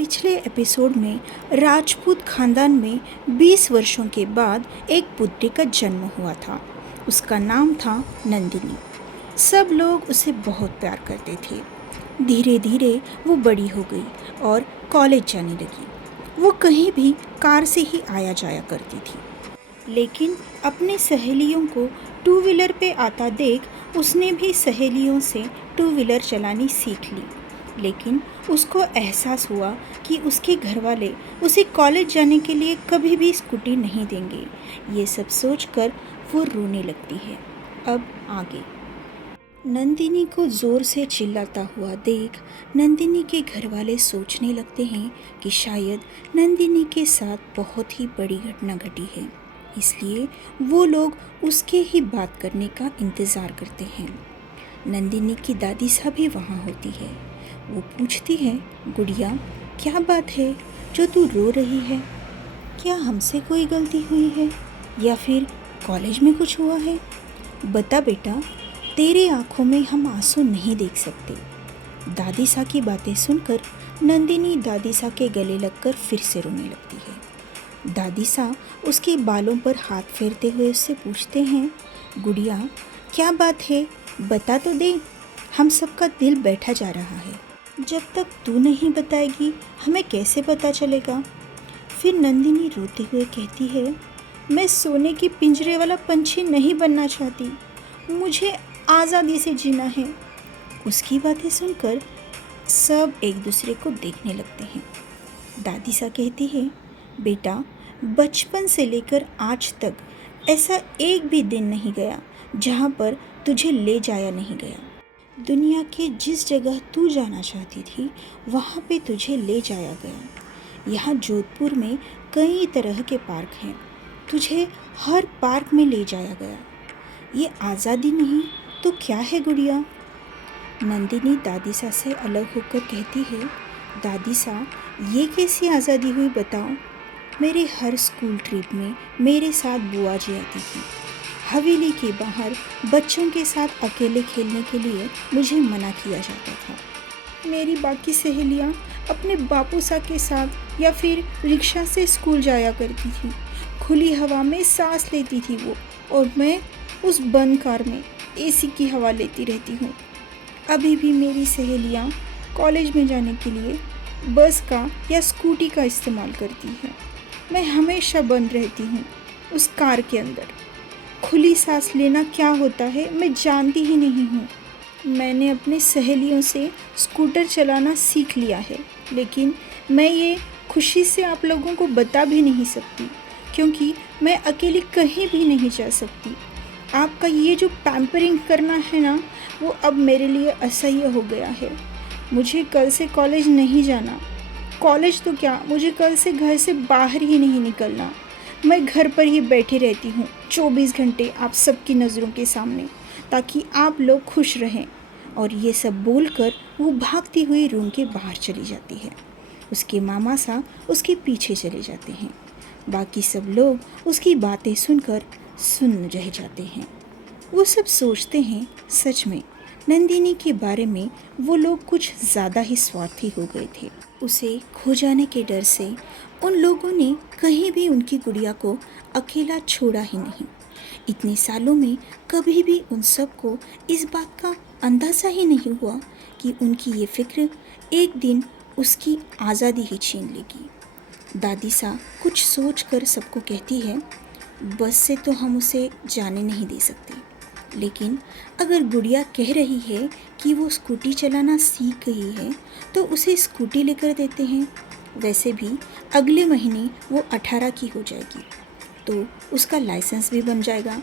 पिछले एपिसोड में राजपूत खानदान में 20 वर्षों के बाद एक पुत्री का जन्म हुआ था। उसका नाम था नंदिनी। सब लोग उसे बहुत प्यार करते थे। धीरे धीरे वो बड़ी हो गई और कॉलेज जाने लगी। वो कहीं भी कार से ही आया जाया करती थी, लेकिन अपनी सहेलियों को टू व्हीलर पे आता देख उसने भी सहेलियों से टू व्हीलर चलानी सीख ली। लेकिन उसको एहसास हुआ कि उसके घरवाले उसे कॉलेज जाने के लिए कभी भी स्कूटी नहीं देंगे। ये सब सोचकर वो रोने लगती है। अब आगे। नंदिनी को ज़ोर से चिल्लाता हुआ देख नंदिनी के घरवाले सोचने लगते हैं कि शायद नंदिनी के साथ बहुत ही बड़ी घटना घटी है, इसलिए वो लोग उसके ही बात करने का इंतज़ार करते हैं। नंदिनी की दादी सा भी वहाँ होती है। वो पूछती है, गुड़िया क्या बात है जो तू रो रही है? क्या हमसे कोई गलती हुई है या फिर कॉलेज में कुछ हुआ है? बता बेटा, तेरी आंखों में हम आंसू नहीं देख सकते। दादी सा की बातें सुनकर नंदिनी दादी सा के गले लगकर फिर से रोने लगती है। दादी सा उसके बालों पर हाथ फेरते हुए उससे पूछते हैं, गुड़िया क्या बात है, बता तो दे, हम सबका दिल बैठा जा रहा है। जब तक तू नहीं बताएगी हमें कैसे पता चलेगा? फिर नंदिनी रोते हुए कहती है, मैं सोने के पिंजरे वाला पंछी नहीं बनना चाहती, मुझे आज़ादी से जीना है। उसकी बातें सुनकर सब एक दूसरे को देखने लगते हैं। दादी सा कहती है, बेटा बचपन से लेकर आज तक ऐसा एक भी दिन नहीं गया जहाँ पर तुझे ले जाया नहीं गया। दुनिया के जिस जगह तू जाना चाहती थी वहाँ पे तुझे ले जाया गया। यहाँ जोधपुर में कई तरह के पार्क हैं, तुझे हर पार्क में ले जाया गया। ये आज़ादी नहीं तो क्या है गुड़िया? नंदिनी दादी सा से अलग होकर कहती है, दादी सा ये कैसी आज़ादी हुई बताओ? मेरे हर स्कूल ट्रिप में मेरे साथ बुआ जी आती थी। हवेली के बाहर बच्चों के साथ अकेले खेलने के लिए मुझे मना किया जाता था। मेरी बाकी सहेलियां अपने बापू सा के साथ या फिर रिक्शा से स्कूल जाया करती थी। खुली हवा में सांस लेती थी वो, और मैं उस बंद कार में एसी की हवा लेती रहती हूँ। अभी भी मेरी सहेलियां कॉलेज में जाने के लिए बस का या स्कूटी का इस्तेमाल करती हैं। मैं हमेशा बंद रहती हूँ उस कार के अंदर। खुली सांस लेना क्या होता है मैं जानती ही नहीं हूँ। मैंने अपनी सहेलियों से स्कूटर चलाना सीख लिया है, लेकिन मैं ये खुशी से आप लोगों को बता भी नहीं सकती, क्योंकि मैं अकेली कहीं भी नहीं जा सकती। आपका ये जो पैम्परिंग करना है ना, वो अब मेरे लिए असह्य हो गया है। मुझे कल से कॉलेज नहीं जाना। कॉलेज तो क्या, मुझे कल से घर से बाहर ही नहीं निकलना। मैं घर पर ही बैठी रहती हूँ 24 घंटे आप सबकी नज़रों के सामने, ताकि आप लोग खुश रहें। और ये सब बोलकर वो भागती हुई रूम के बाहर चली जाती है। उसके मामा सा उसके पीछे चले जाते हैं। बाकी सब लोग उसकी बातें सुनकर सुन्न रह जाते हैं। वो सब सोचते हैं, सच में नंदिनी के बारे में वो लोग कुछ ज़्यादा ही स्वार्थी हो गए थे। उसे खो जाने के डर से उन लोगों ने कहीं भी उनकी गुड़िया को अकेला छोड़ा ही नहीं। इतने सालों में कभी भी उन सबको इस बात का अंदाज़ा ही नहीं हुआ कि उनकी ये फिक्र एक दिन उसकी आज़ादी ही छीन लेगी। दादी सा कुछ सोच कर सबको कहती है, बस से तो हम उसे जाने नहीं दे सकते, लेकिन अगर गुड़िया कह रही है कि वो स्कूटी चलाना सीख गई है तो उसे स्कूटी लेकर देते हैं। वैसे भी अगले महीने वो 18 की हो जाएगी तो उसका लाइसेंस भी बन जाएगा।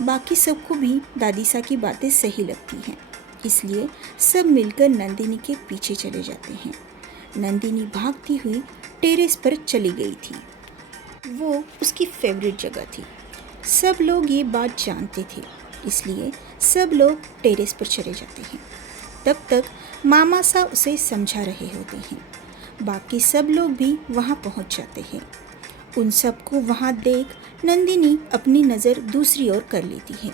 बाकी सबको भी दादी सा की बातें सही लगती हैं, इसलिए सब मिलकर नंदिनी के पीछे चले जाते हैं। नंदिनी भागती हुई टेरेस पर चली गई थी। वो उसकी फेवरेट जगह थी। सब लोग ये बात जानते थे, इसलिए सब लोग टेरेस पर चले जाते हैं। तब तक मामा सा उसे समझा रहे होते हैं। बाकी सब लोग भी वहाँ पहुँच जाते हैं। उन सबको वहाँ देख नंदिनी अपनी नज़र दूसरी ओर कर लेती है।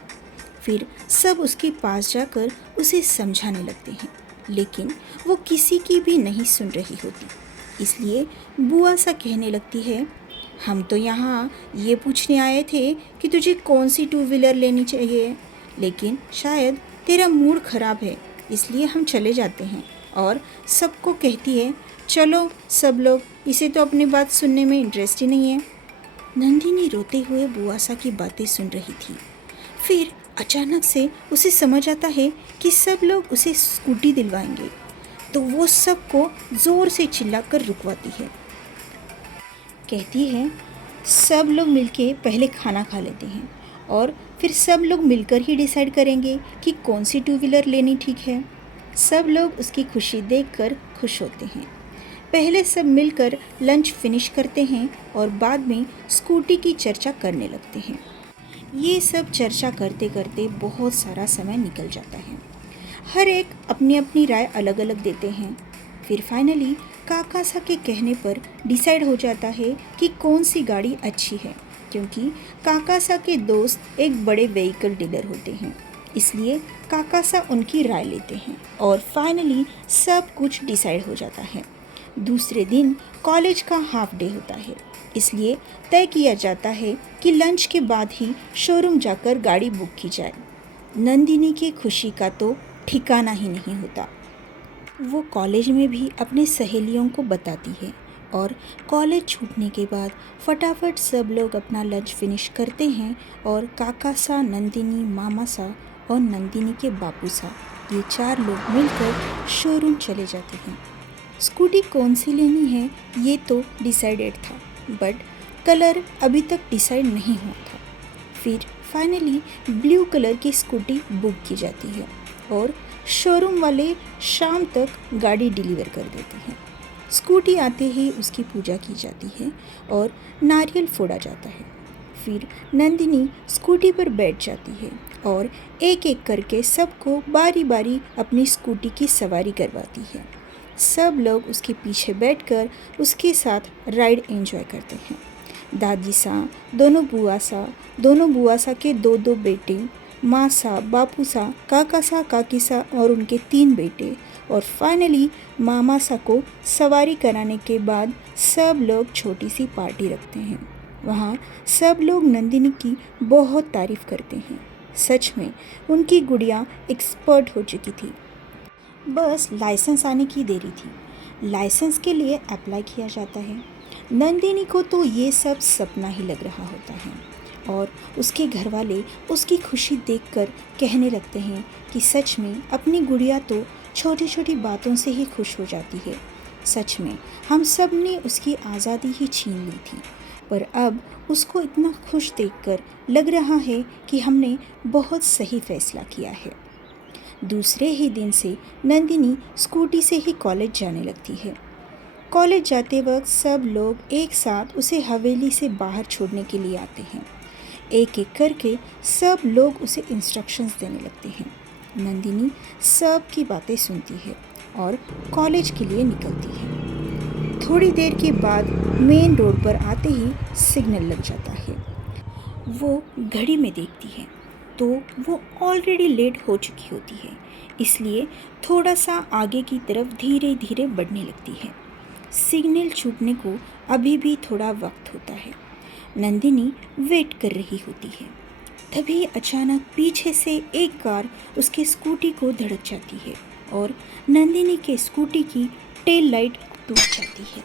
फिर सब उसके पास जाकर उसे समझाने लगते हैं, लेकिन वो किसी की भी नहीं सुन रही होती। इसलिए बुआ सा कहने लगती है, हम तो यहाँ ये पूछने आए थे कि तुझे कौन सी टू व्हीलर लेनी चाहिए, लेकिन शायद तेरा मूड खराब है इसलिए हम चले जाते हैं। और सबको कहती है, चलो सब लोग, इसे तो अपनी बात सुनने में इंटरेस्ट ही नहीं है। नंदिनी रोते हुए बुआसा की बातें सुन रही थी। फिर अचानक से उसे समझ आता है कि सब लोग उसे स्कूटी दिलवाएंगे, तो वो सबको ज़ोर से चिल्लाकर रुकवाती है। कहती है, सब लोग मिलके पहले खाना खा लेते हैं और फिर सब लोग मिलकर ही डिसाइड करेंगे कि कौन सी टू व्हीलर लेनी ठीक है। सब लोग उसकी खुशी देखकर खुश होते हैं। पहले सब मिलकर लंच फिनिश करते हैं और बाद में स्कूटी की चर्चा करने लगते हैं। ये सब चर्चा करते करते बहुत सारा समय निकल जाता है। हर एक अपनी अपनी राय अलग अलग देते हैं। फिर फाइनली काकासा के कहने पर डिसाइड हो जाता है कि कौन सी गाड़ी अच्छी है, क्योंकि काकासा के दोस्त एक बड़े व्हीकल डीलर होते हैं। इसलिए काकासा उनकी राय लेते हैं और फाइनली सब कुछ डिसाइड हो जाता है। दूसरे दिन कॉलेज का हाफ डे होता है, इसलिए तय किया जाता है कि लंच के बाद ही शोरूम जाकर गाड़ी बुक की जाए। नंदिनी की खुशी का तो ठिकाना ही नहीं होता। वो कॉलेज में भी अपने सहेलियों को बताती है और कॉलेज छूटने के बाद फटाफट सब लोग अपना लंच फिनिश करते हैं और काकासा, नंदिनी, मामासा और नंदिनी के बापूसा, ये 4 लोग मिलकर शोरूम चले जाते हैं। स्कूटी कौन सी लेनी है ये तो डिसाइडेड था, बट कलर अभी तक डिसाइड नहीं हुआ था। फिर फाइनली ब्लू कलर की स्कूटी बुक की जाती है और शोरूम वाले शाम तक गाड़ी डिलीवर कर देते हैं। स्कूटी आते ही उसकी पूजा की जाती है और नारियल फोड़ा जाता है। फिर नंदिनी स्कूटी पर बैठ जाती है और एक एक करके सबको बारी बारी अपनी स्कूटी की सवारी करवाती है। सब लोग उसके पीछे बैठकर उसके साथ राइड एंजॉय करते हैं। दादी सा, दोनों बुआ सा के 2 बेटे, माँ सा, बापू सा, काका सा, काकी सा और उनके 3 बेटे, और फाइनली मामा सा को सवारी कराने के बाद सब लोग छोटी सी पार्टी रखते हैं। वहाँ सब लोग नंदिनी की बहुत तारीफ़ करते हैं। सच में उनकी गुड़िया एक्सपर्ट हो चुकी थी, बस लाइसेंस आने की देरी थी। लाइसेंस के लिए अप्लाई किया जाता है। नंदिनी को तो ये सब सपना ही लग रहा होता है और उसके घर वाले उसकी खुशी देखकर कहने लगते हैं कि सच में अपनी गुड़िया तो छोटी छोटी बातों से ही खुश हो जाती है। सच में हम सब ने उसकी आज़ादी ही छीन ली थी, पर अब उसको इतना खुश देखकर लग रहा है कि हमने बहुत सही फैसला किया है। दूसरे ही दिन से नंदिनी स्कूटी से ही कॉलेज जाने लगती है। कॉलेज जाते वक्त सब लोग एक साथ उसे हवेली से बाहर छोड़ने के लिए आते हैं। एक एक करके सब लोग उसे इंस्ट्रक्शंस देने लगते हैं। नंदिनी सब की बातें सुनती है और कॉलेज के लिए निकलती है। थोड़ी देर के बाद मेन रोड पर आते ही सिग्नल लग जाता है। वो घड़ी में देखती है तो वो ऑलरेडी लेट हो चुकी होती है, इसलिए थोड़ा सा आगे की तरफ धीरे धीरे बढ़ने लगती है। सिग्नल छूटने को अभी भी थोड़ा वक्त होता है। नंदिनी वेट कर रही होती है। तभी अचानक पीछे से एक कार उसके स्कूटी को धड़क जाती है और नंदिनी के स्कूटी की टेल लाइट टूट जाती है।